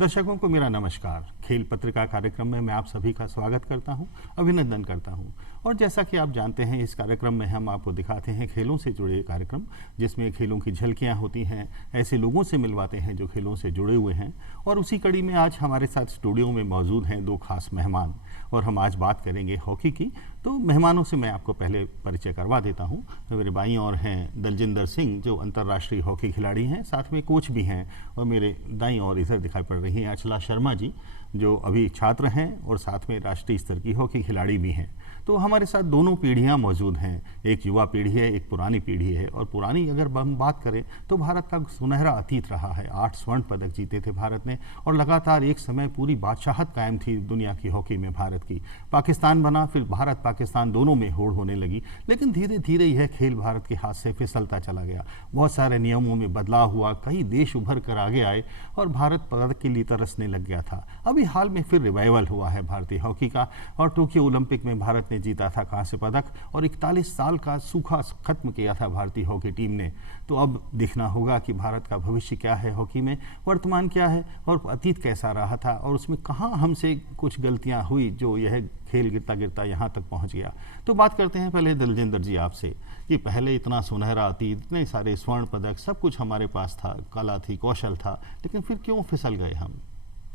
दर्शकों को मेरा नमस्कार। खेल पत्रिका कार्यक्रम में मैं आप सभी का स्वागत करता हूं, अभिनंदन करता हूं। और जैसा कि आप जानते हैं, इस कार्यक्रम में हम आपको दिखाते हैं खेलों से जुड़े कार्यक्रम, जिसमें खेलों की झलकियां होती हैं, ऐसे लोगों से मिलवाते हैं जो खेलों से जुड़े हुए हैं। और उसी कड़ी में आज हमारे साथ स्टूडियो में मौजूद हैं दो खास मेहमान, और हम आज बात करेंगे हॉकी की। तो मेहमानों से मैं आपको पहले परिचय करवा देता हूँ। मेरे बाईं ओर हैं दलजिंदर सिंह, जो अंतर्राष्ट्रीय हॉकी खिलाड़ी हैं, साथ में कोच भी हैं। और मेरे दाईं ओर इधर दिखाई पड़ रही हैं अचला शर्मा जी, जो अभी छात्र हैं और साथ में राष्ट्रीय स्तर की हॉकी खिलाड़ी भी हैं। तो हमारे साथ दोनों पीढ़ियां मौजूद हैं, एक युवा पीढ़ी है, एक पुरानी पीढ़ी है। और पुरानी अगर हम बात करें तो भारत का सुनहरा अतीत रहा है। 8 स्वर्ण पदक जीते थे भारत ने, और लगातार एक समय पूरी बादशाहत कायम थी दुनिया की हॉकी में भारत की। पाकिस्तान बना, फिर भारत पाकिस्तान दोनों में होड़ होने लगी, लेकिन धीरे धीरे यह खेल भारत के हाथ से फिसलता चला गया। बहुत सारे नियमों में बदलाव हुआ, कई देश उभर कर आगे आए और भारत पदक के लिए तरसने लग गया था। अभी हाल में फिर रिवाइवल हुआ है भारतीय हॉकी का, और टोक्यो ओलंपिक में भारत ने जीता था कांस्य पदक, और 41 साल का सूखा खत्म किया था भारतीय हॉकी टीम ने। तो अब देखना होगा कि भारत का भविष्य क्या है हॉकी में, वर्तमान क्या है और अतीत कैसा रहा था, और उसमें कहाँ हमसे कुछ गलतियां हुई जो यह खेल गिरता गिरता यहाँ तक पहुँच गया। तो बात करते हैं पहले दलजिंदर जी आपसे, कि पहले इतना सुनहरा अतीत, इतने सारे स्वर्ण पदक, सब कुछ हमारे पास था, कला थी, कौशल था, लेकिन फिर क्यों फिसल गए हम?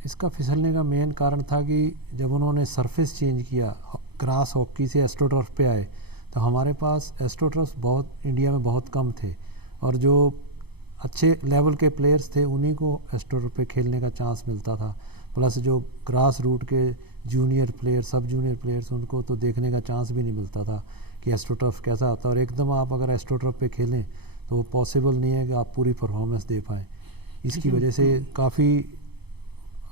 इसका फिसलने का मेन कारण था कि जब उन्होंने सरफेस चेंज किया, ग्रास हॉकी से एस्ट्रोटर्फ पे आए, तो हमारे पास एस्ट्रोटर्फ बहुत इंडिया में बहुत कम थे, और जो अच्छे लेवल के प्लेयर्स थे उन्हीं को एस्ट्रोटर्फ पे खेलने का चांस मिलता था। प्लस जो ग्रास रूट के जूनियर प्लेयर, सब जूनियर प्लेयर्स, उनको तो देखने का चांस भी नहीं मिलता था कि एस्ट्रोटर्फ कैसा होता है। और एकदम आप अगर एस्ट्रोटर्फ पे खेलें तो वो पॉसिबल नहीं है कि आप पूरी परफॉर्मेंस दे पाएँ। इसकी वजह से काफ़ी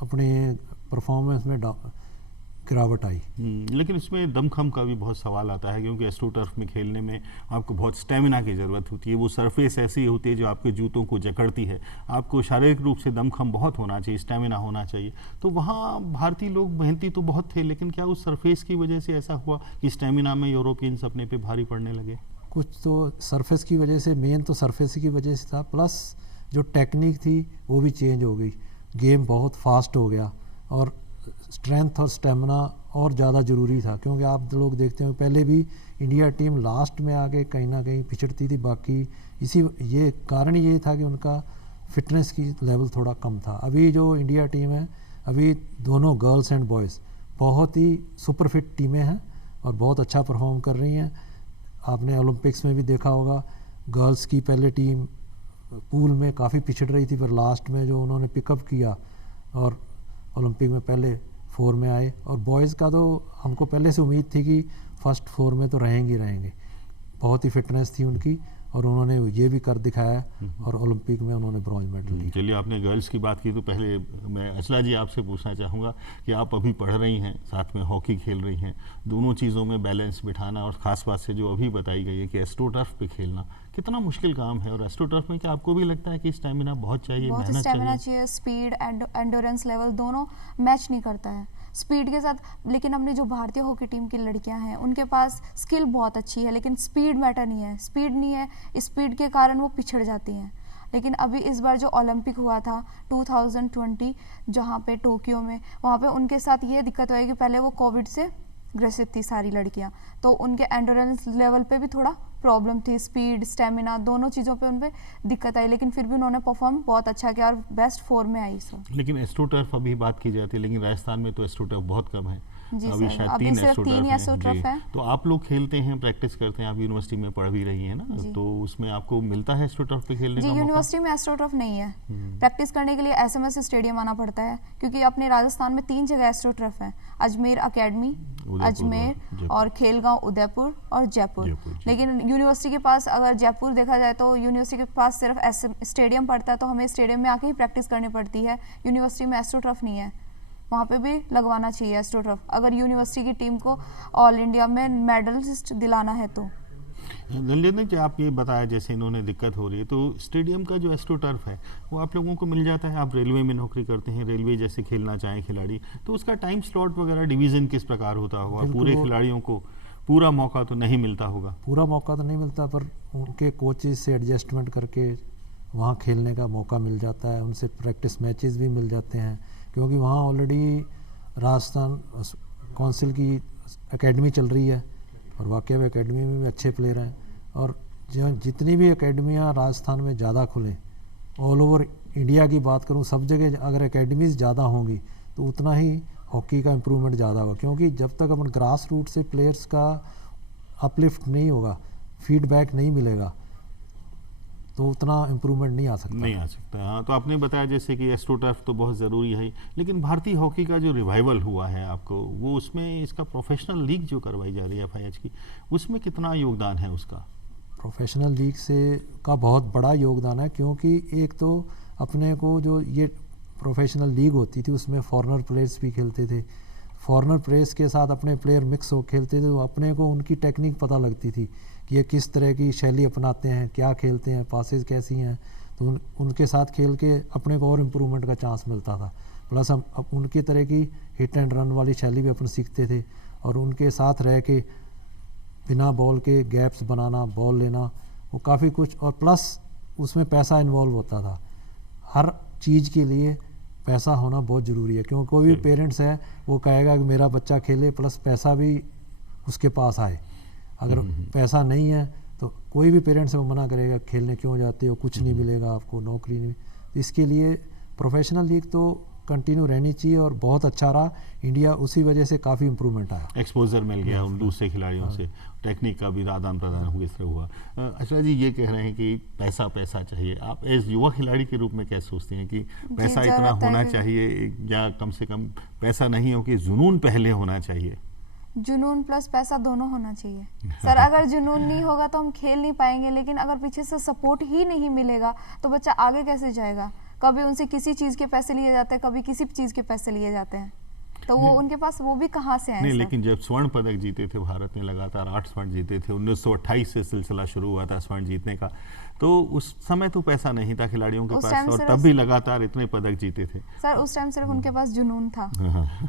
अपने परफॉर्मेंस में गिरावट आई। लेकिन इसमें दमखम का भी बहुत सवाल आता है, क्योंकि एस्ट्रोटर्फ में खेलने में आपको बहुत स्टेमिना की ज़रूरत होती है। वो सरफेस ऐसी होती है जो आपके जूतों को जकड़ती है। आपको शारीरिक रूप से दमखम बहुत होना चाहिए, स्टेमिना होना चाहिए। तो वहाँ भारतीय लोग मेहनती तो बहुत थे, लेकिन क्या उस सरफेस की वजह से ऐसा हुआ कि स्टेमिना में यूरोपियंस अपने पे भारी पड़ने लगे? कुछ तो सरफेस की वजह से, मेन तो सरफेस की वजह से था, प्लस जो टेक्निक थी वो भी चेंज हो गई। गेम बहुत फास्ट हो गया, और स्ट्रेंथ और स्टेमिना और ज़्यादा ज़रूरी था, क्योंकि आप लोग देखते हो पहले भी इंडिया टीम लास्ट में आके कहीं ना कहीं पिछड़ती थी। बाकी ये कारण ये था कि उनका फिटनेस की लेवल थोड़ा कम था। अभी जो इंडिया टीम है, अभी दोनों गर्ल्स एंड बॉयज़ बहुत ही सुपर फिट टीमें हैं और बहुत अच्छा परफॉर्म कर रही हैं। आपने ओलंपिक्स में भी देखा होगा, गर्ल्स की पहले टीम पूल में काफ़ी पिछड़ रही थी, पर लास्ट में जो उन्होंने पिकअप किया और ओलंपिक में पहले 4 में आए। और बॉयज़ का तो हमको पहले से उम्मीद थी कि फर्स्ट 4 में तो रहेंगे। बहुत ही फिटनेस थी उनकी, और उन्होंने ये भी कर दिखाया, और ओलंपिक में उन्होंने ब्रॉन्ज मेडल लिया। चलिए, आपने गर्ल्स की बात की, तो पहले मैं अचला जी आपसे पूछना चाहूँगा कि आप अभी पढ़ रही हैं, साथ में हॉकी खेल रही हैं, दोनों चीज़ों में बैलेंस बिठाना, और ख़ास बात से जो अभी बताई गई है कि एस्ट्रोटर्फ पे खेलना कितना मुश्किल काम है। और एस्ट्रोटर्फ में क्या आपको भी लगता है कि स्टेमिना बहुत चाहिए, बहुत स्टेमिना चाहिए, स्पीड एंड एंडोरेंस लेवल दोनों मैच नहीं करता है स्पीड के साथ। लेकिन अपनी जो भारतीय हॉकी टीम की लड़कियां हैं, उनके पास स्किल बहुत अच्छी है, लेकिन स्पीड मैटर नहीं है। स्पीड नहीं है, स्पीड के कारण वो पिछड़ जाती हैं। लेकिन अभी इस बार जो ओलंपिक हुआ था 2020, जहाँ पे टोक्यो में, वहाँ पे उनके साथ ये दिक्कत हुई कि पहले वो कोविड से ग्रसित थी सारी लड़कियां, तो उनके एंडोरेंस लेवल पे भी थोड़ा प्रॉब्लम थी। स्पीड, स्टेमिना, दोनों चीज़ों पे उन पे दिक्कत आई, लेकिन फिर भी उन्होंने परफॉर्म बहुत अच्छा किया और बेस्ट 4 में आई। लेकिन एस्ट्रोटर्फ अभी बात की जाती है, लेकिन राजस्थान में तो एस्ट्रोटर्फ बहुत कम है। अभी शायद अभी 3 सिर्फ 3 एस्ट्रोटर्फ हैं। तो आप लोग खेलते हैं, प्रैक्टिस करते हैं, आप यूनिवर्सिटी में पढ़ भी रही हैं ना, तो उसमें आपको मिलता है एस्ट्रोटर्फ पे खेलने का मौका? यूनिवर्सिटी में एस्ट्रोटर्फ नहीं है। प्रैक्टिस करने के लिए एसएमएस स्टेडियम आना पड़ता है, क्योंकि अपने राजस्थान में 3 जगह एस्ट्रोटर्फ हैं, अजमेर अकेडमी, अजमेर और खेलगांव उदयपुर और जयपुर। लेकिन यूनिवर्सिटी के पास, अगर जयपुर देखा जाए तो यूनिवर्सिटी के पास सिर्फ स्टेडियम पड़ता है, तो हमें स्टेडियम में आके ही प्रैक्टिस करनी पड़ती है। यूनिवर्सिटी में एस्ट्रोटर्फ नहीं है, वहाँ पे भी लगवाना चाहिए एस्ट्रोटर्फ, अगर यूनिवर्सिटी की टीम को ऑल इंडिया में मेडलिस्ट दिलाना है तो। दलजिंदर जी, आप ये बताया जैसे इन्होंने दिक्कत हो रही है, तो स्टेडियम का जो एस्ट्रोटर्फ है वो आप लोगों को मिल जाता है? आप रेलवे में नौकरी करते हैं, रेलवे जैसे खेलना चाहें खिलाड़ी, तो उसका टाइम स्लॉट वगैरह डिवीज़न किस प्रकार होता होगा? पूरे खिलाड़ियों को पूरा मौका तो नहीं मिलता होगा? पूरा मौका तो नहीं मिलता, पर उनके कोचेज से एडजस्टमेंट करके वहाँ खेलने का मौका मिल जाता है, उनसे प्रैक्टिस मैचेस भी मिल जाते हैं। क्योंकि वहाँ ऑलरेडी राजस्थान काउंसिल की एकेडमी चल रही है और वाकई में एकेडमी में भी अच्छे प्लेयर हैं। और जो जितनी भी एकेडमियाँ राजस्थान में ज़्यादा खुलें, ऑल ओवर इंडिया की बात करूँ, सब जगह अगर एकेडमीज़ ज़्यादा होंगी तो उतना ही हॉकी का इम्प्रूवमेंट ज़्यादा होगा। क्योंकि जब तक अपन ग्रास रूट से प्लेयर्स का अपलिफ्ट नहीं होगा, फीडबैक नहीं मिलेगा, तो उतना इम्प्रूवमेंट नहीं आ सकता। हाँ, तो आपने बताया जैसे कि एस्ट्रोटर्फ तो बहुत ज़रूरी है, लेकिन भारतीय हॉकी का जो रिवाइवल हुआ है आपको, वो उसमें इसका प्रोफेशनल लीग जो करवाई जा रही है FIH की, उसमें कितना योगदान है उसका? प्रोफेशनल लीग से का बहुत बड़ा योगदान है, क्योंकि एक तो अपने को जो ये प्रोफेशनल लीग होती थी उसमें फॉरेनर प्लेयर्स भी खेलते थे, फॉरेनर प्लेयर्स के साथ अपने प्लेयर मिक्स हो खेलते थे, तो अपने को उनकी टेक्निक पता लगती थी कि ये किस तरह की शैली अपनाते हैं, क्या खेलते हैं, पासेस कैसी हैं। तो उनके साथ खेल के अपने को और इम्प्रूवमेंट का चांस मिलता था। प्लस हम उनकी तरह की हिट एंड रन वाली शैली भी अपन सीखते थे, और उनके साथ रह के बिना बॉल के गैप्स बनाना, बॉल लेना, वो काफ़ी कुछ। और प्लस उसमें पैसा इन्वॉल्व होता था। हर चीज़ के लिए पैसा होना बहुत ज़रूरी है, क्योंकि कोई भी पेरेंट्स है वो कहेगा कि मेरा बच्चा खेले, प्लस पैसा भी उसके पास आए। अगर पैसा नहीं है तो कोई भी पेरेंट्स वो मना करेगा, खेलने क्यों जाते हो, कुछ नहीं मिलेगा आपको, नौकरी नहीं। तो इसके लिए प्रोफेशनल लीग तो कंटिन्यू रहनी चाहिए, और बहुत अच्छा रहा। इंडिया उसी वजह से काफ़ी इम्प्रूवमेंट आया, एक्सपोजर मिल गया उन दूसरे खिलाड़ियों से, टेक्निक का भी आदान प्रदान हो इस तरह हुआ। अच्छा जी, ये कह रहे हैं कि पैसा पैसा चाहिए, आप एज युवा खिलाड़ी के रूप में क्या सोचते हैं कि पैसा इतना होना चाहिए, या कम से कम पैसा नहीं हो कि जुनून पहले होना चाहिए? जुनून प्लस पैसा दोनों होना चाहिए सर। अगर जुनून नहीं होगा तो हम खेल नहीं पाएंगे, लेकिन अगर पीछे से सपोर्ट ही नहीं मिलेगा तो बच्चा आगे कैसे जाएगा। कभी उनसे किसी चीज़ के पैसे लिए जाते हैं, कभी किसी चीज़ के पैसे लिए जाते हैं, तो वो उनके पास वो भी कहाँ से आए? नहीं, लेकिन जब स्वर्ण पदक जीते थे भारत ने, लगातार 8 स्वर्ण जीते थे, 1928 से सिलसिला शुरू हुआ था स्वर्ण जीतने का, तो उस समय तो पैसा नहीं था खिलाड़ियों के पास, और तब भी लगातार इतने पदक जीते थे। सर उस टाइम सिर्फ उनके पास जुनून था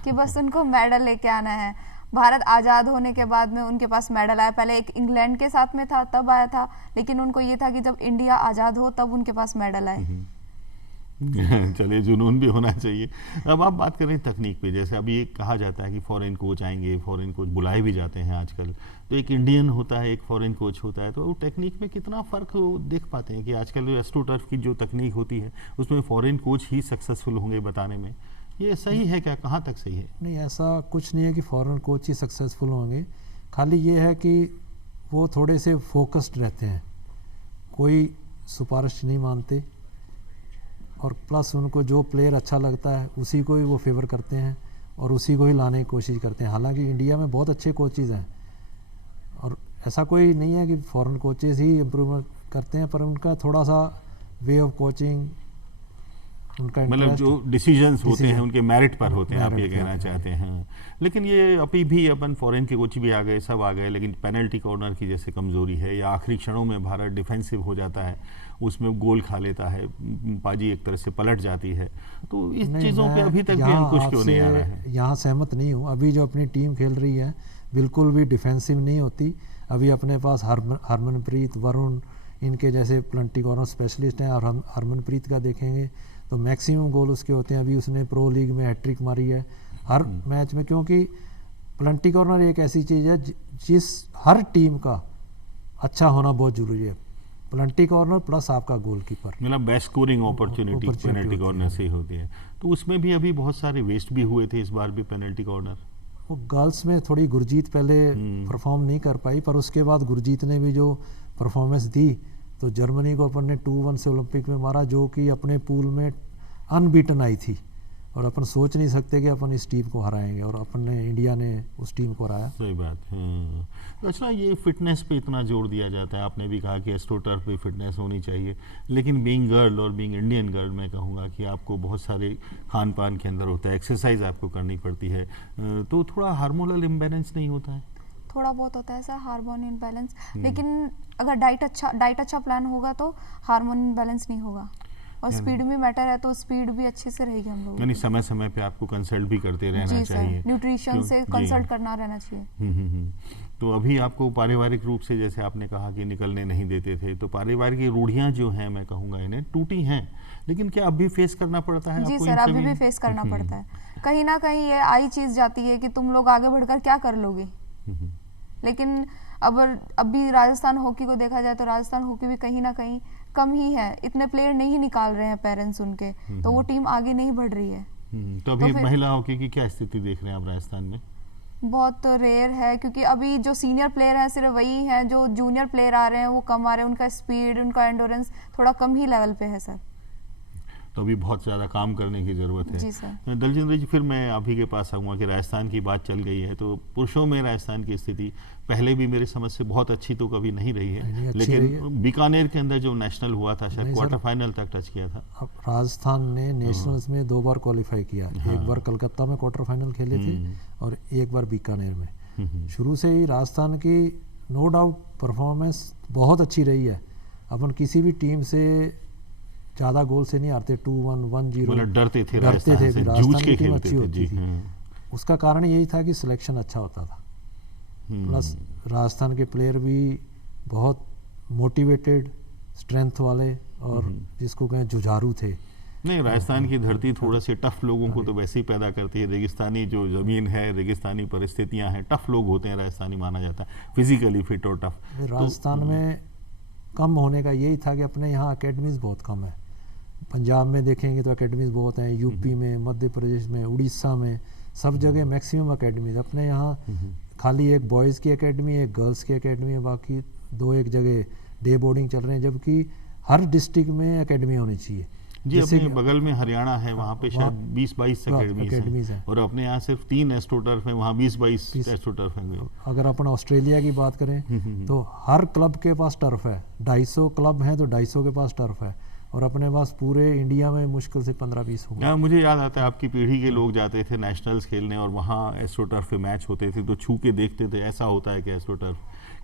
कि बस उनको मेडल लेके आना है। भारत आज़ाद होने के बाद में उनके पास मेडल आया, पहले एक इंग्लैंड के साथ में था तब आया था, लेकिन उनको ये था कि जब इंडिया आज़ाद हो तब उनके पास मेडल आए। चलिए, जुनून भी होना चाहिए। अब आप बात करें तकनीक पे, जैसे अभी ये कहा जाता है कि फॉरेन कोच आएंगे, फॉरेन कोच बुलाए भी जाते हैं आजकल, तो एक इंडियन होता है, एक फॉरेन कोच होता है, तो टेक्निक में कितना फ़र्क देख पाते हैं कि आजकल एस्ट्रोटर्फ की जो तकनीक होती है उसमें फॉरेन कोच ही सक्सेसफुल होंगे बताने में, ये सही है क्या? कहाँ तक सही है? नहीं, ऐसा कुछ नहीं है कि फॉरेन कोच ही सक्सेसफुल होंगे, खाली ये है कि वो थोड़े से फोकस्ड रहते हैं, कोई सिफारिश नहीं मानते, और प्लस उनको जो प्लेयर अच्छा लगता है उसी को ही वो फेवर करते हैं और उसी को ही लाने की कोशिश करते हैं। हालांकि इंडिया में बहुत अच्छे कोचेज़ हैं, और ऐसा कोई नहीं है कि फॉरेन कोचेज़ ही इम्प्रूवमेंट करते हैं, पर उनका थोड़ा सा वे ऑफ कोचिंग, उनका मतलब जो डिसीजंस होते हैं उनके मेरिट पर होते हैं, आप ये कहना चाहते हैं। लेकिन ये अभी भी अपन फॉरेन के कोच भी आ गए, सब आ गए, लेकिन पेनल्टी कॉर्नर की जैसे कमज़ोरी है, या आखिरी क्षणों में भारत डिफेंसिव हो जाता है, उसमें गोल खा लेता है, बाजी एक तरह से पलट जाती है, तो इस चीज़ों पे अभी तक भी अंकुश क्यों नहीं आ रहा है? यहाँ सहमत नहीं हूँ। अभी जो अपनी टीम खेल रही है बिल्कुल भी डिफेंसिव नहीं होती। अभी अपने पास हरमनप्रीत, वरुण, इनके जैसे पेनल्टी कॉर्नर स्पेशलिस्ट हैं, और हम हरमनप्रीत का देखेंगे तो मैक्सिमम गोल उसके होते हैं। अभी उसने प्रो लीग में हैट्रिक मारी है हर मैच में, क्योंकि पेनल्टी कॉर्नर एक ऐसी चीज़ है जिस हर टीम का अच्छा होना बहुत ज़रूरी है। पेनल्टी कॉर्नर प्लस आपका गोलकीपर, मतलब best scoring opportunity penalty corner से ही होती है। तो उसमें भी अभी बहुत सारे वेस्ट भी हुए थे इस बार भी पेनल्टी कॉर्नर। वो गर्ल्स में थोड़ी गुरजीत पहले परफॉर्म नहीं कर पाई, पर उसके बाद गुरजीत ने भी जो परफॉर्मेंस दी तो जर्मनी को अपन ने 2-1 से ओलंपिक में मारा, जो कि अपने पूल में अनबीटन आई थी, और अपन सोच नहीं सकते कि अपन इस टीम को हराएंगे, और अपन ने, इंडिया ने उस टीम को हराया। सही बात है। तो अच्छा, ये फिटनेस पे इतना जोर दिया जाता है, आपने भी कहा कि एस्ट्रोटर्फ पे फिटनेस होनी चाहिए, लेकिन बीइंग गर्ल और बीइंग इंडियन गर्ल मैं कहूँगा कि आपको बहुत सारे खान पान के अंदर होता है, एक्सरसाइज आपको करनी पड़ती है, तो थोड़ा हार्मोनल इम्बैलेंस नहीं होता है? थोड़ा बहुत होता है सर हार्मोन इम्बैलेंस, लेकिन अगर डाइट अच्छा प्लान होगा तो हार्मोन इम्बैलेंस नहीं होगा, और स्पीड भी मैटर है, तो स्पीड भी अच्छे से रहेगी हम लोग। यानी समय समय पे आपको कंसल्ट भी करते रहना चाहिए, न्यूट्रिशन से कंसल्ट करना रहना चाहिए। तो अभी आपको पारिवारिक रूप से, जैसे आपने कहा कि निकलने नहीं देते थे, तो पारिवारिक की रूढ़ियां जो हैं, मैं कहूँगा इन्हें टूटी हैं, लेकिन क्या अभी फेस करना पड़ता है जी आपको सर, इन अभी सभी? भी फेस करना पड़ता है। कहीं ना कहीं ये आई चीज़ जाती है कि तुम लोग आगे बढ़कर क्या कर लोगे। लेकिन अब अभी राजस्थान हॉकी को देखा जाए तो राजस्थान हॉकी भी कहीं ना कहीं कम ही है, इतने प्लेयर नहीं निकाल रहे हैं पेरेंट्स उनके, तो वो टीम आगे नहीं बढ़ रही है। तो अभी फिर- महिला हॉकी की क्या स्थिति देख रहे हैं आप राजस्थान में? बहुत रेयर है, क्योंकि अभी जो सीनियर प्लेयर हैं सिर्फ वही हैं, जो जूनियर प्लेयर आ रहे हैं वो कम आ रहे हैं, उनका स्पीड, उनका एंडोरेंस थोड़ा कम ही लेवल पे है सर। तो अभी बहुत ज़्यादा काम करने की ज़रूरत है। जी सर। दलजिंद्र जी, फिर मैं आप ही के पास आऊँगा कि राजस्थान की बात चल गई है, तो पुरुषों में राजस्थान की स्थिति पहले भी मेरी समझ से बहुत अच्छी तो कभी नहीं रही नहीं, है, अच्छी रही लेकिन बीकानेर के अंदर जो नेशनल हुआ था, शायद नहीं सर। क्वार्टर फाइनल तक टच किया था। अब राजस्थान ने नेशनल्स में 2 बार क्वालिफाई किया, एक बार कलकत्ता में क्वार्टर फाइनल खेले थे और एक बार बीकानेर में। शुरू से ही राजस्थान की नो डाउट परफॉर्मेंस बहुत अच्छी रही है। अपन किसी भी टीम से ज़्यादा गोल से नहीं हारते, 2-1, 1-0 मतलब डरते थे भी राजस्थान से, जूझ राजस्थान के की टीम खेलते अच्छी थे। होती जी, थी। उसका कारण यही था कि सिलेक्शन अच्छा होता था, प्लस राजस्थान के प्लेयर भी बहुत मोटिवेटेड, स्ट्रेंथ वाले और जिसको कहें जुझारू थे। नहीं, राजस्थान की धरती थोड़ा से टफ लोगों को तो वैसे ही पैदा करती है। रेगिस्तानी जो ज़मीन है, रेगिस्तानी परिस्थितियां हैं, टफ लोग होते हैं राजस्थानी, माना जाता है फिजिकली फिट और टफ। राजस्थान में कम होने का यही था कि अपने यहाँ अकेडमीज़ बहुत कम है। पंजाब में देखेंगे तो अकेडमीज़ बहुत हैं, यूपी में, मध्य प्रदेश में, उड़ीसा में, सब जगह मैक्सिमम अकेडमीज़। अपने यहाँ खाली एक बॉयज़ की एकेडमी, एक गर्ल्स की एकेडमी है, बाकी 2-1 जगह डे बोर्डिंग चल रहे हैं, जबकि हर डिस्ट्रिक्ट में एकेडमी होनी चाहिए। जी, अपने बगल में हरियाणा है, वहाँ पे शायद 20-22 अकेडमीज हैं, और अपने यहाँ सिर्फ 3 एस्ट्रोटर्फ हैं, वहाँ 20-22 एस्ट्रोटर्फ हैं। अगर अपन ऑस्ट्रेलिया की बात करें तो हर क्लब के पास टर्फ है, 250 क्लब हैं तो 250 के पास टर्फ है, और अपने पास पूरे इंडिया में मुश्किल से 15-20 होंगे। मुझे याद आता है आपकी पीढ़ी के लोग जाते थे नेशनल्स खेलने, और वहाँ एस्ट्रोटर्फ पे मैच होते थे तो छू के देखते थे, ऐसा होता है कि एस्ट्रोटर्फ।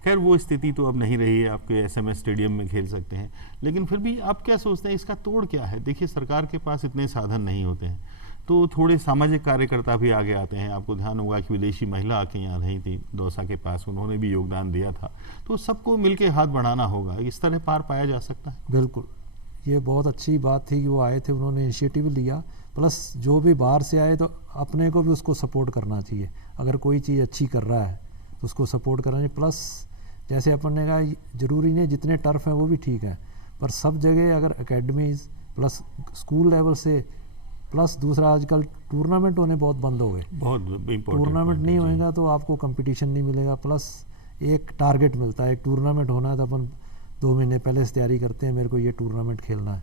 खैर, वो स्थिति तो अब नहीं रही है, आपके एसएमएस स्टेडियम में खेल सकते हैं, लेकिन फिर भी आप क्या सोचते हैं इसका तोड़ क्या है? देखिए, सरकार के पास इतने साधन नहीं होते हैं, तो थोड़े सामाजिक कार्यकर्ता भी आगे आते हैं। आपको ध्यान होगा कि विदेशी महिला आके यहाँ रही थी दौसा के पास, उन्होंने भी योगदान दिया था। तो सबको मिलके हाथ बढ़ाना होगा, इस तरह पार पाया जा सकता है। बिल्कुल, ये बहुत अच्छी बात थी कि वो आए थे, उन्होंने इनिशिएटिव लिया। प्लस जो भी बाहर से आए तो अपने को भी उसको सपोर्ट करना चाहिए। अगर कोई चीज़ अच्छी कर रहा है तो उसको सपोर्ट करना चाहिए। प्लस जैसे अपन ने कहा, ज़रूरी नहीं जितने टर्फ हैं वो भी ठीक है, पर सब जगह अगर एकेडमीज़ प्लस स्कूल लेवल से, प्लस दूसरा आजकल टूर्नामेंट होने बहुत बंद हो गए। बहुत इम्पोर्टेंट टूर्नामेंट नहीं होएगा तो आपको कंपटीशन नहीं मिलेगा। प्लस एक टारगेट मिलता है, एक टूर्नामेंट होना है तो अपन 2 महीने पहले से तैयारी करते हैं, मेरे को ये टूर्नामेंट खेलना है,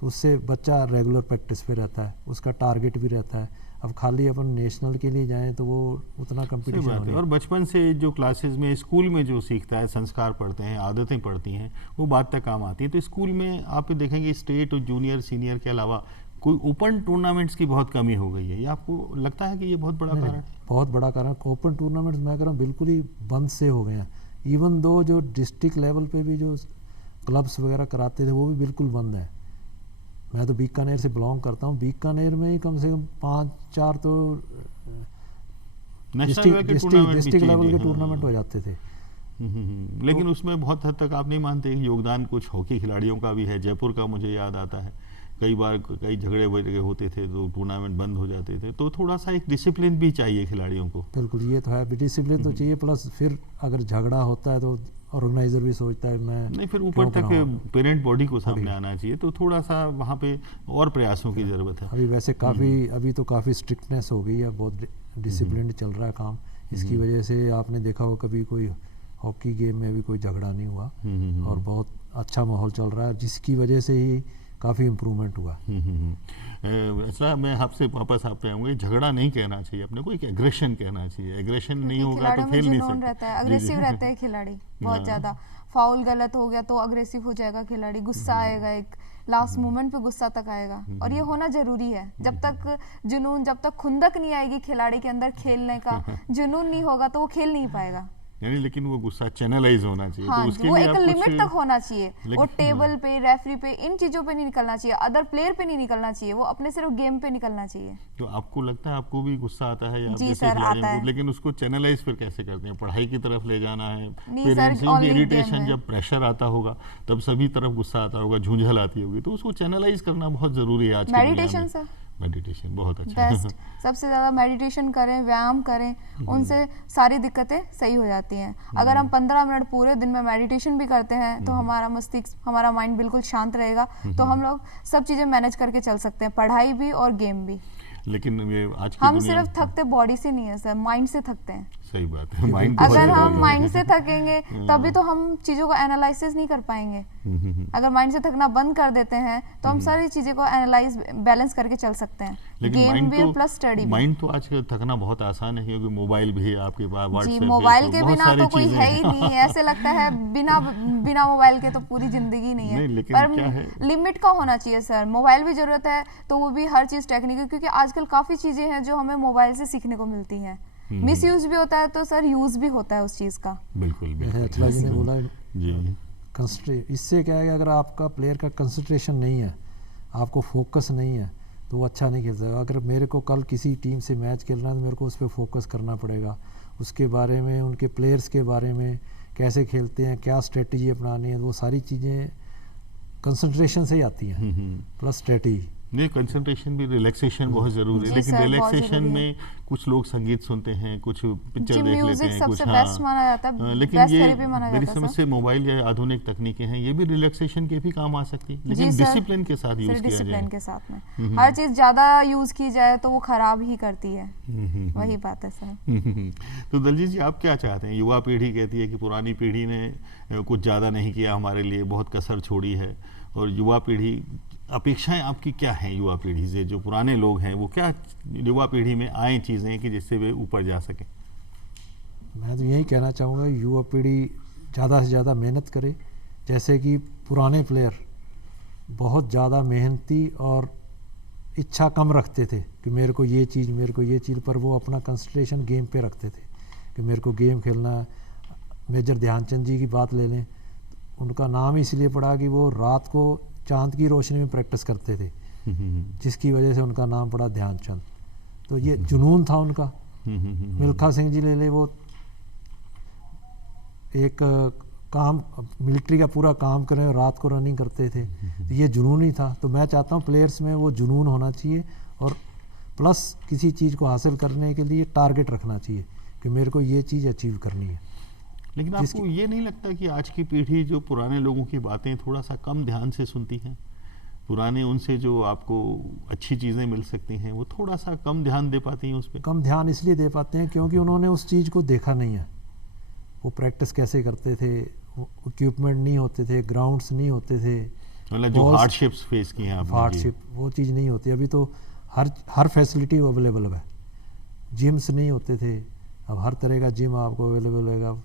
तो उससे बच्चा रेगुलर प्रैक्टिस पे रहता है, उसका टारगेट भी रहता है। अब खाली अपन नेशनल के लिए जाएं तो वो उतना कंपटीशन है। और बचपन से जो क्लासेस में, स्कूल में जो सीखता है, संस्कार पढ़ते हैं, आदतें पढ़ती हैं, वो बात तक काम आती है। तो स्कूल में आप देखेंगे स्टेट और जूनियर सीनियर के अलावा कोई ओपन टूर्नामेंट्स की बहुत कमी हो गई है। ये आपको लगता है कि ये बहुत बड़ा कारण है? बहुत बड़ा कारण। ओपन टूर्नामेंट्स मैं कह रहा हूँ बिल्कुल ही बंद से हो गए हैं। इवन दो जो डिस्ट्रिक्ट लेवल पे भी जो क्लब्स वगैरह कराते थे वो भी बिल्कुल बंद है। मैं तो बीकानेर से बिलोंग करता हूँ, बीकानेर में ही कम से कम 5-4 तो डिस्ट्रिक्ट लेवल के टूर्नामेंट हो जाते थे। लेकिन उसमें बहुत हद तक आप नहीं मानते कि योगदान कुछ हॉकी खिलाड़ियों का भी है? जयपुर का मुझे याद आता है, कई बार कई झगड़े वगैरह होते थे तो टूर्नामेंट बंद हो जाते थे। तो थोड़ा सा एक डिसिप्लिन भी चाहिए खिलाड़ियों को। बिल्कुल, ये तो है, डिसिप्लिन तो चाहिए। प्लस फिर अगर झगड़ा होता है तो ऑर्गेनाइजर भी सोचता है मैं नहीं, फिर ऊपर तक पेरेंट बॉडी को सामने आना चाहिए, तो थोड़ा सा वहाँ पे और प्रयासों की ज़रूरत है। अभी वैसे अभी तो काफ़ी स्ट्रिक्टनेस हो गई है, बहुत डिसिप्लिन चल रहा है काम। इसकी वजह से आपने देखा हो कभी कोई हॉकी गेम में भी कोई झगड़ा नहीं हुआ और बहुत अच्छा माहौल चल रहा है, जिसकी वजह से ही काफ़ी इम्प्रूवमेंट हुआ। ऐसा मैं आपसे वापस आप पे आऊँगा, झगड़ा नहीं कहना चाहिए अपने को, एक एग्रेशन कहना चाहिए। एग्रेशन नहीं होगा तो खेल नहीं सकते। रहता है, अग्रेसिव रहते हैं खिलाड़ी बहुत ज़्यादा। फाउल गलत हो गया तो अग्रेसिव हो जाएगा खिलाड़ी, गुस्सा आएगा, एक लास्ट मोमेंट पे गुस्सा तक आएगा, और ये होना जरूरी है। जब तक जुनून, जब तक खुंदक नहीं आएगी खिलाड़ी के अंदर खेलने का, जुनून नहीं होगा तो वो खेल नहीं पाएगा। यानी लेकिन वो गुस्सा चैनलाइज होना चाहिए, हाँ, तो उसके वो लिए एक आप कुछ लिमिट तक होना चाहिए। वो लेकिन- टेबल पे, रेफरी पे, इन चीजों पे नहीं निकलना चाहिए, अदर प्लेयर पे नहीं निकलना चाहिए, वो अपने सिर्फ गेम पे निकलना चाहिए। तो आपको लगता है आपको भी गुस्सा आता है या जी जैसे सर, खिलाड़ियों आता को, है। लेकिन उसको चैनलाइज फिर कैसे करते हैं? पढ़ाई की तरफ ले जाना है, नहीं सर, पेरेंट्सों की only game इरिटेशन, में। जब प्रेशर आता होगा तब सभी तरफ गुस्सा आता होगा, झुंझल आती होगी, तो उसको चैनलाइज करना बहुत जरूरी है आज की दुनिया में। मेडिटेशन सर, मेडिटेशन बहुत अच्छा बेस्ट। सबसे ज़्यादा मेडिटेशन करें, व्यायाम करें, उनसे सारी दिक्कतें सही हो जाती हैं। अगर हम 15 मिनट पूरे दिन में मेडिटेशन भी करते हैं तो हमारा मस्तिष्क, हमारा माइंड बिल्कुल शांत रहेगा, तो हम लोग सब चीज़ें मैनेज करके चल सकते हैं, पढ़ाई भी और गेम भी। लेकिन ये आज की हम दुनिया सिर्फ थकते बॉडी से नहीं है सर, माइंड से थकते हैं। सही बात है, माइंड बहुत अगर जरूरी हम है। माइंड से थकेंगे तभी तो हम चीज़ों को एनालिसिस नहीं कर पाएंगे। अगर माइंड से थकना बंद कर देते हैं तो हम सारी चीज़ें को एनालाइज, बैलेंस करके चल सकते हैं। लेकिन गेम माइंड भी तो प्लस स्टडी भी। माइंड तो आज थकना बहुत आसान है, क्योंकि मोबाइल भी है आपके पास, जी, व्हाट्सएप, मोबाइल फेसबुक, के बहुत बिना सारी तो कोई चीजें है ही हैं। नहीं है, ऐसे लगता है बिना मोबाइल के तो पूरी जिंदगी नहीं है। नहीं, लेकिन पर क्या है? लिमिट का होना चाहिए सर, मोबाइल भी जरूरत है तो वो भी हर चीज़ टेक्निकल, क्योंकि आजकल काफ़ी चीज़ें हैं जो हमें मोबाइल से सीखने को मिलती हैं। मिस यूज भी होता है तो सर यूज भी होता है उस चीज़ का। बिल्कुल जैसे बिल्कुल अचला जी ने बोला, जी। इससे क्या है कि अगर आपका प्लेयर का कंसंट्रेशन नहीं है, आपको फोकस नहीं है, तो वो अच्छा नहीं खेल सकता। अगर मेरे को कल किसी टीम से मैच खेलना है तो मेरे को उस पर फोकस करना पड़ेगा, उसके बारे में, उनके प्लेयर्स के बारे में, कैसे खेलते हैं, क्या स्ट्रेटजी अपनानी है, वो सारी चीज़ें कंसंट्रेशन से ही आती हैं, प्लस स्ट्रेटजी। नहीं, कंसंट्रेशन भी, रिलैक्सेशन बहुत जरूरी है, जी लेकिन सर, बहुत रिलैक्सेशन जरूरी है। में कुछ लोग संगीत सुनते हैं, कुछ पिक्चर जी, देख लेते म्यूजिक हैं, सबसे कुछ बेस्ट माना जाता है, लेकिन बेस्ट ये थेरेपी माना मेरी जाता है समझ सर। से मोबाइल या आधुनिक तकनीकें हैं, ये भी रिलैक्सेशन के भी काम आ सकती है, लेकिन जी सर, डिसिप्लिन के साथ यूज सिर्फ किया डिसिप्लिन जाए। के साथ में। हर चीज़ ज़्यादा यूज की जाए तो वो खराब ही करती है, वही बात है सर। तो दलजीत जी, आप क्या चाहते हैं? युवा पीढ़ी कहती है कि पुरानी पीढ़ी ने कुछ ज़्यादा नहीं किया हमारे लिए, बहुत कसर छोड़ी है, और युवा पीढ़ी, अपेक्षाएं आपकी क्या हैं युवा पीढ़ी से? जो पुराने लोग हैं वो क्या युवा पीढ़ी में आए चीज़ें कि जिससे वे ऊपर जा सकें? मैं तो यही कहना चाहूँगा, युवा पीढ़ी ज़्यादा से ज़्यादा मेहनत करे। जैसे कि पुराने प्लेयर बहुत ज़्यादा मेहनती और इच्छा कम रखते थे कि मेरे को ये चीज़, पर वो अपना कंसंट्रेशन गेम पे रखते थे कि मेरे को गेम खेलना है। मेजर ध्यानचंद जी की बात ले लें, उनका नाम इसलिए पड़ा कि वो रात को चांद की रोशनी में प्रैक्टिस करते थे, जिसकी वजह से उनका नाम पड़ा ध्यानचंद। तो ये जुनून था उनका। मिल्खा सिंह जी ले ले, वो एक काम, मिलिट्री का पूरा काम करें और रात को रनिंग करते थे, तो ये जुनून ही था। तो मैं चाहता हूँ प्लेयर्स में वो जुनून होना चाहिए, और प्लस किसी चीज़ को हासिल करने के लिए टारगेट रखना चाहिए कि मेरे को ये चीज़ अचीव करनी है। लेकिन आपको ये नहीं लगता कि आज की पीढ़ी जो पुराने लोगों की बातें थोड़ा सा कम ध्यान से सुनती हैं? पुराने उनसे जो आपको अच्छी चीज़ें मिल सकती हैं वो थोड़ा सा कम ध्यान दे पाती हैं उस पर? कम ध्यान इसलिए दे पाते हैं क्योंकि उन्होंने उस चीज़ को देखा नहीं है। वो प्रैक्टिस कैसे करते थे, इक्विपमेंट नहीं होते थे, ग्राउंड्स नहीं होते थे, मतलब जो हार्डशिप्स फेस किए हैं आपने। हार्डशिप, वो चीज़ नहीं होती। अभी तो हर फैसिलिटी अवेलेबल है। जिम्स नहीं होते थे, अब हर तरह का जिम आपको अवेलेबल होगा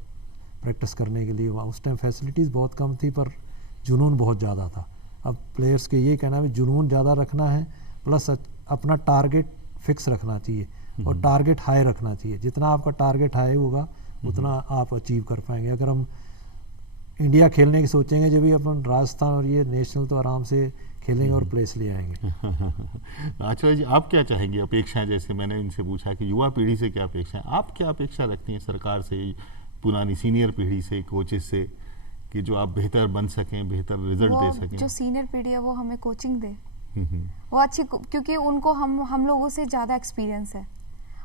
प्रैक्टिस करने के लिए। उस टाइम फैसिलिटीज़ बहुत कम थी, पर जुनून बहुत ज़्यादा था। अब प्लेयर्स के ये कहना है जुनून ज़्यादा रखना है, प्लस अपना टारगेट फिक्स रखना चाहिए और टारगेट हाई रखना चाहिए। जितना आपका टारगेट हाई होगा उतना आप अचीव कर पाएंगे। अगर हम इंडिया खेलने की सोचेंगे जब भी अपन राजस्थान और ये नेशनल तो आराम से खेलेंगे और प्लेस ले आएंगे। अच्छा जी, आप क्या चाहेंगे? अपेक्षाएं, जैसे मैंने इनसे पूछा कि युवा पीढ़ी से क्या अपेक्षाएं, आप क्या अपेक्षा रखती हैं सरकार से, पुरानी सीनियर पीढ़ी से, कोचेस से, कि जो आप बेहतर बन सकें, बेहतर रिजल्ट दे सकें? जो सीनियर पीढ़ी है वो हमें कोचिंग दे, वो अच्छी, क्योंकि उनको हम लोगों से ज़्यादा एक्सपीरियंस है,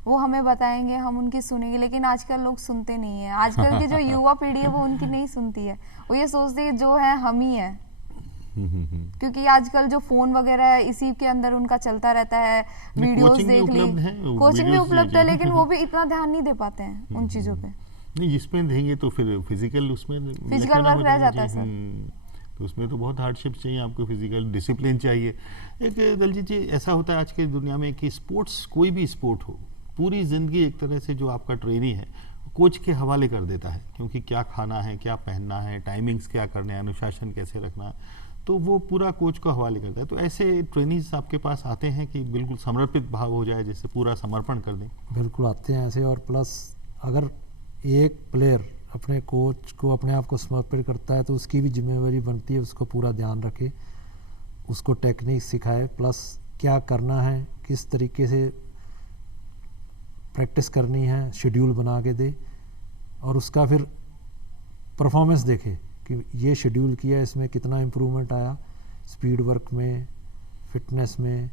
वो हमें बताएंगे, हम उनकी सुनेंगे। लेकिन आजकल लोग सुनते नहीं है, आजकल की जो युवा पीढ़ी है वो उनकी नहीं सुनती है, वो ये सोचती है जो है हम ही है। क्योंकि आजकल जो फोन वगैरह है इसी के अंदर उनका चलता रहता है, वीडियोस देख ली, कोचिंग भी उपलब्ध है, लेकिन वो भी इतना ध्यान नहीं दे पाते हैं उन चीज़ों पे। नहीं, जिसमें देंगे तो फिर फिजिकल, उसमें फिजिकल वर्क रह जाता है सर। तो उसमें तो बहुत हार्डशिप चाहिए आपको, फिजिकल डिसिप्लिन चाहिए। एक दलजीत जी, ऐसा होता है आज की दुनिया में कि स्पोर्ट्स, कोई भी स्पोर्ट हो, पूरी ज़िंदगी एक तरह से जो आपका ट्रेनी है कोच के हवाले कर देता है, क्योंकि क्या खाना है, क्या पहनना है, टाइमिंग्स क्या करने हैं, अनुशासन कैसे रखना है, तो वो पूरा कोच को हवाले करता है। तो ऐसे ट्रेनिंग्स आपके पास आते हैं कि बिल्कुल समर्पित भाव हो जाए, जैसे पूरा समर्पण कर दें? बिल्कुल आते हैं ऐसे। और प्लस अगर एक प्लेयर अपने कोच को अपने आप को समर्पित करता है तो उसकी भी जिम्मेवारी बनती है उसको पूरा ध्यान रखे, उसको टेक्निक सिखाए, प्लस क्या करना है, किस तरीके से प्रैक्टिस करनी है, शेड्यूल बना के दे और उसका फिर परफॉर्मेंस देखे कि ये शेड्यूल किया, इसमें कितना इम्प्रूवमेंट आया स्पीड वर्क में, फिटनेस में,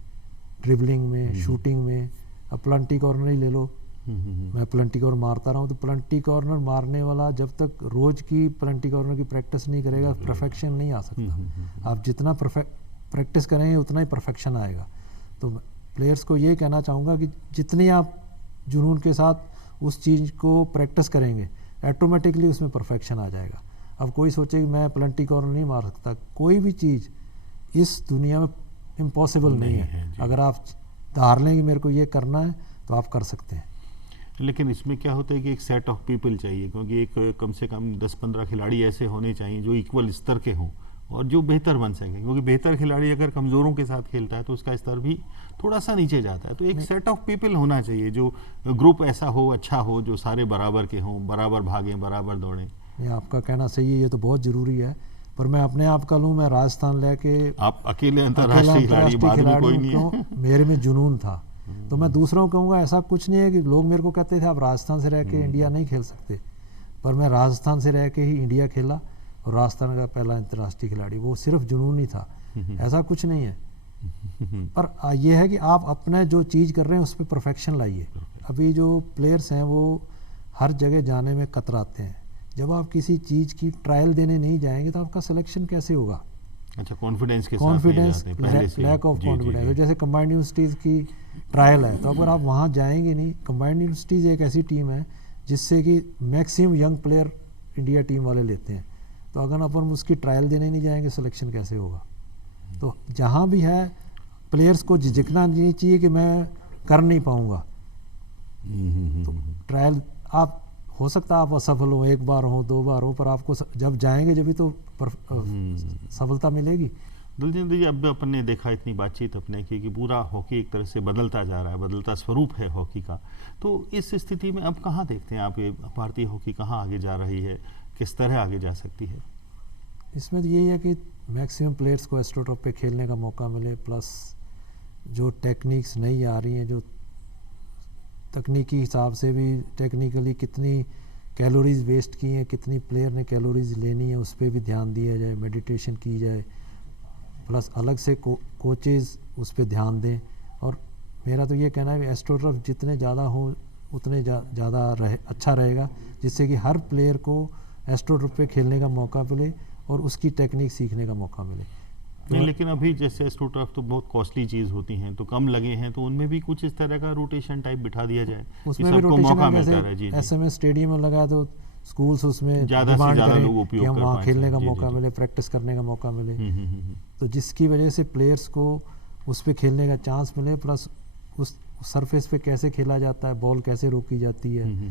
ड्रिबलिंग में, शूटिंग में। अब प्लंटी कॉर्नर ही ले लो, मैं प्लंटी कॉर्नर मारता रहा हूँ तो प्लंटी कॉर्नर मारने वाला जब तक रोज की प्लंटी कॉर्नर की प्रैक्टिस नहीं करेगा परफेक्शन नहीं आ सकता। आप जितना प्रैक्टिस करेंगे उतना ही परफेक्शन आएगा। तो प्लेयर्स को ये कहना चाहूँगा कि जितनी आप जुनून के साथ उस चीज़ को प्रैक्टिस करेंगे ऑटोमेटिकली उसमें परफेक्शन आ जाएगा। अब कोई सोचे कि मैं प्लंटी कॉर्नर नहीं मार सकता, कोई भी चीज़ इस दुनिया में इम्पॉसिबल नहीं है। अगर आप धार लें कि मेरे को ये करना है तो आप कर सकते हैं। लेकिन इसमें क्या होता है कि एक सेट ऑफ पीपल चाहिए, क्योंकि एक कम से कम 10-15 खिलाड़ी ऐसे होने चाहिए जो इक्वल स्तर के हों और जो बेहतर बन सकें, क्योंकि बेहतर खिलाड़ी अगर कमज़ोरों के साथ खेलता है तो उसका स्तर भी थोड़ा सा नीचे जाता है। तो एक सेट ऑफ पीपल होना चाहिए, जो ग्रुप ऐसा हो, अच्छा हो, जो सारे बराबर के हों, बराबर भागें, बराबर दौड़ें। ये आपका कहना सही है, ये तो बहुत ज़रूरी है। पर मैं अपने आप का लूँ, मैं राजस्थान लेके आप अकेले अंतर्राष्ट्रीय खिलाड़ी, बाद में कोई नहीं है। मेरे में जुनून था तो मैं दूसरों को कहूँगा ऐसा कुछ नहीं है कि लोग मेरे को कहते थे आप राजस्थान से रह के इंडिया नहीं खेल सकते, पर मैं राजस्थान से रह के ही इंडिया खेला और राजस्थान का पहला अंतर्राष्ट्रीय खिलाड़ी। वो सिर्फ जुनून ही था, ऐसा कुछ नहीं है। पर यह है कि आप अपने जो चीज़ कर रहे हैं उस पर परफेक्शन लाइए। अभी जो प्लेयर्स हैं वो हर जगह जाने में कतराते हैं। जब आप किसी चीज़ की ट्रायल देने नहीं जाएंगे तो आपका सिलेक्शन कैसे होगा? अच्छा, कॉन्फिडेंस के साथ कॉन्फिडेंस, लैक ऑफ कॉन्फिडेंस। जैसे कंबाइंड यूनिवर्सिटीज़ की ट्रायल है तो अगर आप वहाँ जाएंगे नहीं, कंबाइंड यूनिवर्सिटीज़ एक ऐसी टीम है जिससे कि maximum young player India team वाले लेते हैं, तो अगर अपन उसकी ट्रायल देने नहीं जाएंगे सिलेक्शन कैसे होगा? तो जहाँ भी है प्लेयर्स को झिझकना नहीं चाहिए कि मैं कर नहीं पाऊँगा। तो ट्रायल आप हो सकता है आप असफल हो, एक बार हो, 2 बार हो, पर आपको जब जाएंगे जब भी तो सफलता मिलेगी। दलजिंदर जी, अब अपन ने देखा इतनी बातचीत अपने की कि पूरा हॉकी एक तरह से बदलता जा रहा है, बदलता स्वरूप है हॉकी का। तो इस स्थिति में अब कहाँ देखते हैं आप ये भारतीय हॉकी कहाँ आगे जा रही है, किस तरह आगे जा सकती है? इसमें तो यही है कि मैक्सिमम प्लेयर्स को एस्ट्रोटॉप पे खेलने का मौका मिले, प्लस जो टेक्निक्स नई आ रही हैं, जो तकनीकी हिसाब से भी टेक्निकली कितनी कैलोरीज वेस्ट की हैं, कितनी प्लेयर ने कैलोरीज लेनी है, उस पर भी ध्यान दिया जाए, मेडिटेशन की जाए, प्लस अलग से कोचेज़ उस पर ध्यान दें। और मेरा तो ये कहना है कि एस्ट्रोटर्फ जितने ज़्यादा हो उतने ज़्यादा अच्छा रहेगा, जिससे कि हर प्लेयर को एस्ट्रोटर्फ पे खेलने का मौका मिले और उसकी टेक्निक सीखने का मौका मिले। नहीं, लेकिन अभी जैसे एस्ट्रोटर्फ तो बहुत कॉस्टली चीज़ होती हैं, तो कम लगे हैं, तो उनमें भी कुछ इस तरह का रोटेशन टाइप बिठा दिया जाए, उसमें भी रोटेशन जैसे एसएमएस स्टेडियम में लगा तो स्कूल्स उसमें ज़्यादा से ज़्यादा लोग उपयोग कि हम वहाँ खेलने का जी, मौका जी, मिले, प्रैक्टिस करने का मौका मिले, तो जिसकी वजह से प्लेयर्स को उस पर खेलने का चांस मिले, प्लस उस सरफेस पे कैसे खेला जाता है, बॉल कैसे रोकी जाती है,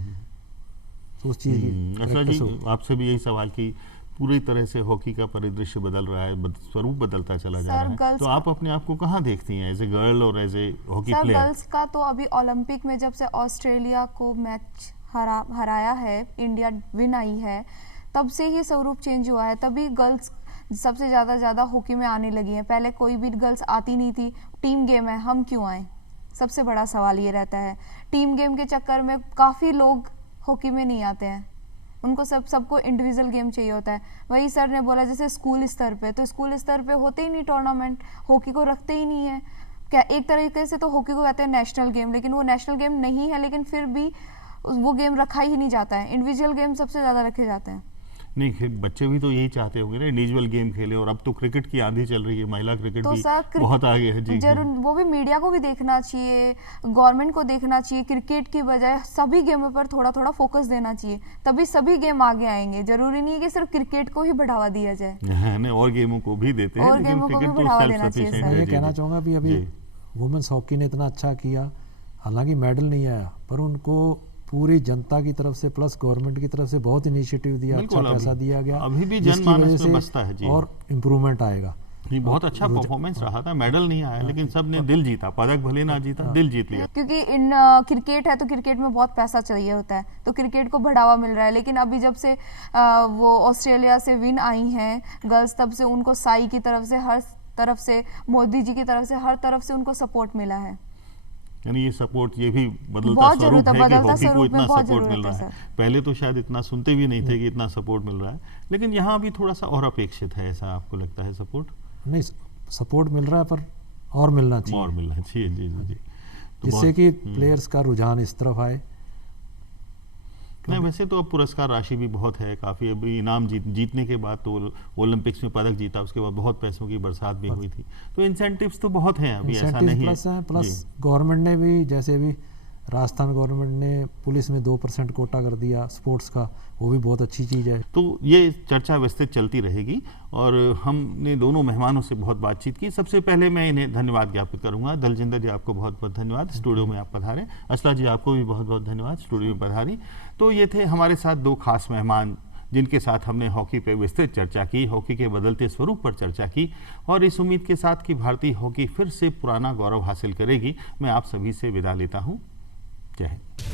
तो उस चीज़ की प्रैक्टिस हो। आपसे भी यही सवाल कि पूरी तरह से हॉकी का परिदृश्य बदल रहा है, स्वरूप बदलता चला जा रहा है, तो आप अपने आप को कहाँ देखती हैं एज ए गर्ल और as a hockey player? Girls का तो अभी ओलंपिक में जब से ऑस्ट्रेलिया को मैच हराया है, इंडिया विन आई है, तब से ही स्वरूप चेंज हुआ है। तभी गर्ल्स सबसे ज़्यादा हॉकी में आने लगी हैं। पहले कोई भी गर्ल्स आती नहीं थी। टीम गेम है, हम क्यों आए? सबसे बड़ा सवाल ये रहता है। टीम गेम के चक्कर में काफ़ी लोग हॉकी में नहीं आते हैं, उनको सबको इंडिविजुअल गेम चाहिए होता है। वही सर ने बोला जैसे स्कूल स्तर पे, तो स्कूल स्तर पे होते ही नहीं टूर्नामेंट, हॉकी को रखते ही नहीं है। क्या एक तरीके से तो हॉकी को कहते हैं नेशनल गेम, लेकिन वो नेशनल गेम नहीं है, लेकिन फिर भी वो गेम रखा ही नहीं जाता है। इंडिविजुअल गेम सबसे ज़्यादा रखे जाते हैं। नहीं, बच्चे भी तो यही चाहते होंगे ना, इंडिविजुअल गेम खेले, और अब तो क्रिकेट की आंधी चल रही है, महिला क्रिकेट तो भी बहुत आगे है जी। जरूर वो भी मीडिया को भी देखना चाहिए, गवर्नमेंट को देखना चाहिए, क्रिकेट की बजाय सभी गेमों पर थोड़ा थोड़ा फोकस देना चाहिए, तभी सभी गेम आगे आएंगे। जरूरी नहीं है कि सिर्फ क्रिकेट को ही बढ़ावा दिया जाए, नहीं, और गेमों को भी देते हैं, लेकिन क्रिकेट तो सेल्फ सफिशिएंट है। मैं कहना चाहूँगा अभी वुमेन्स हॉकी ने इतना अच्छा किया, हालांकि मेडल नहीं आया, पर उनको पूरी जनता की तरफ से प्लस गवर्नमेंट की तरफ से बहुत इनिशिएटिव दिया, अच्छा पैसा दिया गया, अभी भी जनमानस में बसता है जी। और इम्प्रूवमेंट आएगा। ये बहुत अच्छा परफॉर्मेंस रहा था, मेडल नहीं आया लेकिन सब ने दिल जीता, पदक भले ना जीता, दिल जीत लिया। क्योंकि इन क्रिकेट है तो क्रिकेट में बहुत पैसा चाहिए होता है, तो क्रिकेट को बढ़ावा मिल रहा है। लेकिन अभी जब से वो ऑस्ट्रेलिया से विन आई हैं गर्ल्स, तब से उनको साई की तरफ से, हर तरफ से, मोदी जी की तरफ से, हर तरफ से उनको सपोर्ट मिला है। यानी ये सपोर्ट, ये भी बदलता बहुत स्वरूप जरूरत है, है कि बदलता हॉकी को स्वरूप में इतना बहुत सपोर्ट जरूरत मिल है, रहा है। सर। पहले तो शायद इतना सुनते भी नहीं थे कि इतना सपोर्ट मिल रहा है, लेकिन यहाँ भी थोड़ा सा और अपेक्षित है, ऐसा आपको लगता है? सपोर्ट नहीं, सपोर्ट मिल रहा है पर और मिलना और चाहिए, मिलना चाहिए। जी जी जी। तो जिससे बहुत- कि प्लेयर्स का रुझान इस तरफ आए। नहीं, वैसे तो अब पुरस्कार राशि भी बहुत है काफ़ी। अभी इनाम जीतने के बाद तो ओलंपिक्स में पदक जीता, उसके बाद बहुत पैसों की बरसात भी हुई थी, तो इंसेंटिव्स तो बहुत हैं अभी, ऐसा इंसेंटिव नहीं प्लस है। है, प्लस जी। गवर्नमेंट ने भी, जैसे अभी राजस्थान गवर्नमेंट ने पुलिस में 2% कोटा कर दिया स्पोर्ट्स का, वो भी बहुत अच्छी चीज़ है। तो ये चर्चा विस्तृत चलती रहेगी और हमने दोनों मेहमानों से बहुत बातचीत की। सबसे पहले मैं इन्हें धन्यवाद ज्ञापित करूंगा। दलजिंदर जी, आपको बहुत बहुत धन्यवाद, स्टूडियो में आप पधारे। असला जी, आपको भी बहुत बहुत धन्यवाद, स्टूडियो में पधारी। तो ये थे हमारे साथ दो खास मेहमान, जिनके साथ हमने हॉकी पे विस्तृत चर्चा की, हॉकी के बदलते स्वरूप पर चर्चा की, और इस उम्मीद के साथ कि भारतीय हॉकी फिर से पुराना गौरव हासिल करेगी, मैं आप सभी से विदा लेता हूँ। जय हिंद।